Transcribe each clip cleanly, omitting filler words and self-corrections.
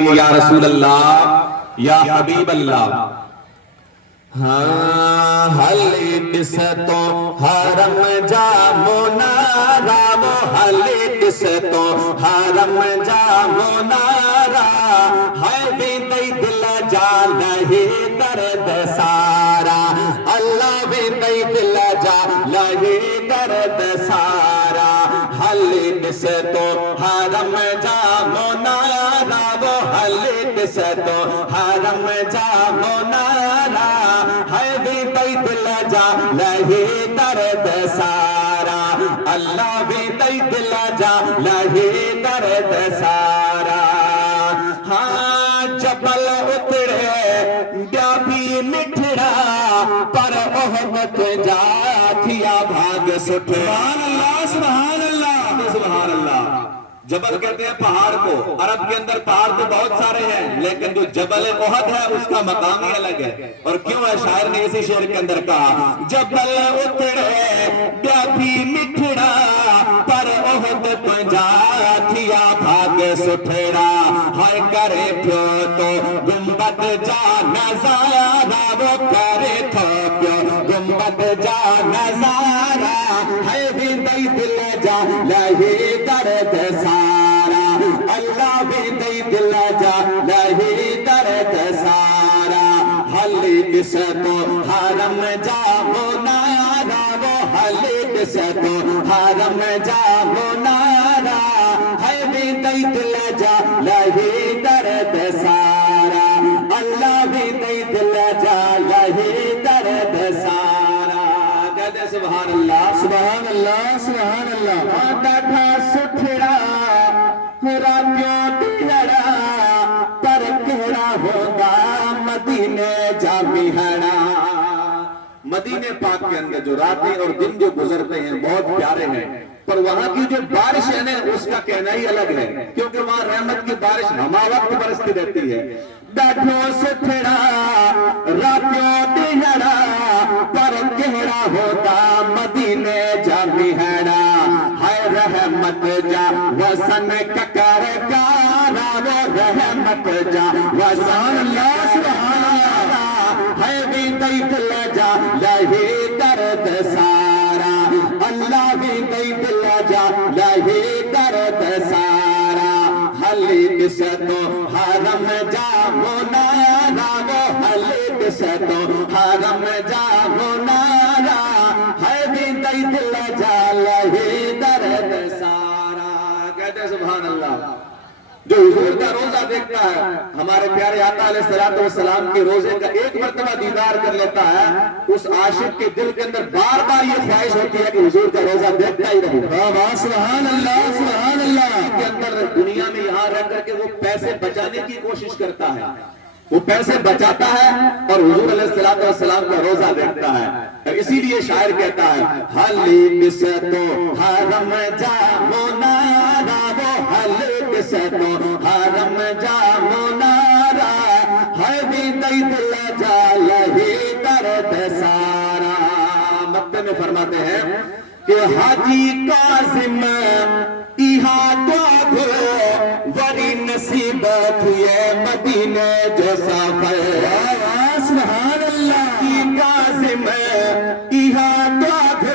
یا رسول اللہ یا حبیب اللہ ہاں حل کس تو حرم جا منارا وہ حل کس تو حرم جا منارا ہے بھی دئی دل جا لہی درد سارا اللہ بھی دئی دل جا لہی درد سارا حل کس تو حرم جا منارا وہ حل کس تو حرم جا منارا ہے بھی دئی دل جا لہی درد سارا اللہ بھی دئی دل جا لہی درد سارا ہاں جبل اترے بیا بھی مٹھڑا پر احمد جا تھیا بھاگ سٹھڑا سبحان اللہ سبحان اللہ جبل کہتے ہیں پہاڑ کو، عرب کے اندر پہاڑ تو بہت سارے ہیں لیکن جو جبل احد ہے اس کا مقام ہی الگ ہے۔ اور کیوں ہے شاعر نے اسی شعر کے اندر کہا جبل اترے بیا بھی مٹھڑا پر احد پنجا تھیا بھاگ سٹھڑا ہائے کرے پیو تو گنبد جا نظارہ وہ کرے تھو پیو گنبد جا نظارہ ہے بھی دئی دل جا لہی درد سارا اللہ بھی دئی دل جا لہی درد سارا حل کس تو حرم جا منارا وہ حل کس تو حرم جا منارا ہے بھی دئی دل جا لہی درد سارا اللہ بھی دئی دل جا لہی درد سارا کہتے سبحان اللہ سبحان اللہ سبحان اللہ ڈاٹا سٹھڑا راتیوں ڈیڑا پر کہڑا ہوگا مدینے جا مہڑا مدینے پاک کے اندر جو راتیں اور دن جو گزرتے ہیں بہت پیارے ہیں پر وہاں کی جو بارش ہے اس کا کہنا ہی الگ ہے کیونکہ وہاں رحمت کی بارش ہما وقت برستی رہتی ہے ڈاٹوں سٹھڑا راتیوں ڈیڑا پر کہڑا ہوگا مدینے جا مہڑا ہے رحمت جا وسن ککر گارا وہ رحمت جا وسن اللہ سبحان اللہ ہے بھی دئی دل جا لہی درد سارا اللہ بھی دئی دل جا لہی درد سارا حل کس تو حرم جا منارا وہ حل کس تو حرم جا منارا ہے بھی دئی دل جا لہی درد سارا کہتے ہیں سبحان اللہ جو حضور کا روزہ دیکھتا ہے ہمارے پیارے آقا علیہ السلام کے روزے کا ایک مرتبہ دیدار کر لیتا ہے اس عاشق کے دل کے اندر بار بار یہ خواہش ہوتی ہے کہ حضور کا روزہ دیکھتا ہی رہے سبحان اللہ سبحان اللہ کے اندر دنیا میں یہاں رہ کر کے وہ پیسے بچانے کی کوشش کرتا ہے وہ پیسے بچاتا ہے اور حضور علیہ السلام کا روزہ دیکھتا ہے اسی لیے شاعر کہتا ہے حل کس تو حرم جا منارا وہ حل کس تو حرم جا منارا ہے بھی دئی دل جا لہی درد سارا مکے میں فرماتے ہیں کہ حاجی کاظم ایہا دعا وری نصیب تھے مدینے جو سفر سبحان اللہ کاظم ایہا دعا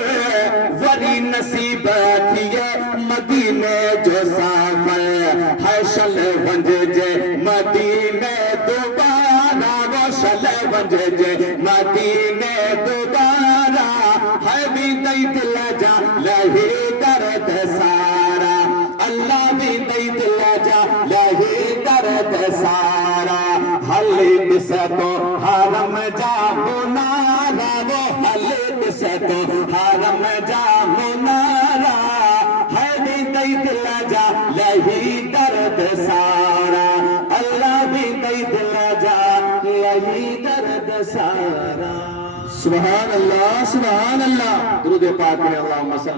وری نصیب تھے مدینے جو سفر ہے شل ونج جے مدینے دوبارہ وہ شل ونج جے مدینے دوبارہ ہے بھی دئی دل جا لہی درد سارا اللہ بھی دئی دل جا لہی درد سارا حل کس تو حرم جا منارا وہ حل کس تو حرم جا منارا ہے بھی دئی دل جا لہی درد سارا اللہ بھی دئی دل جا لہی درد سارا سبحان اللہ درود پاک میں اللہم صلی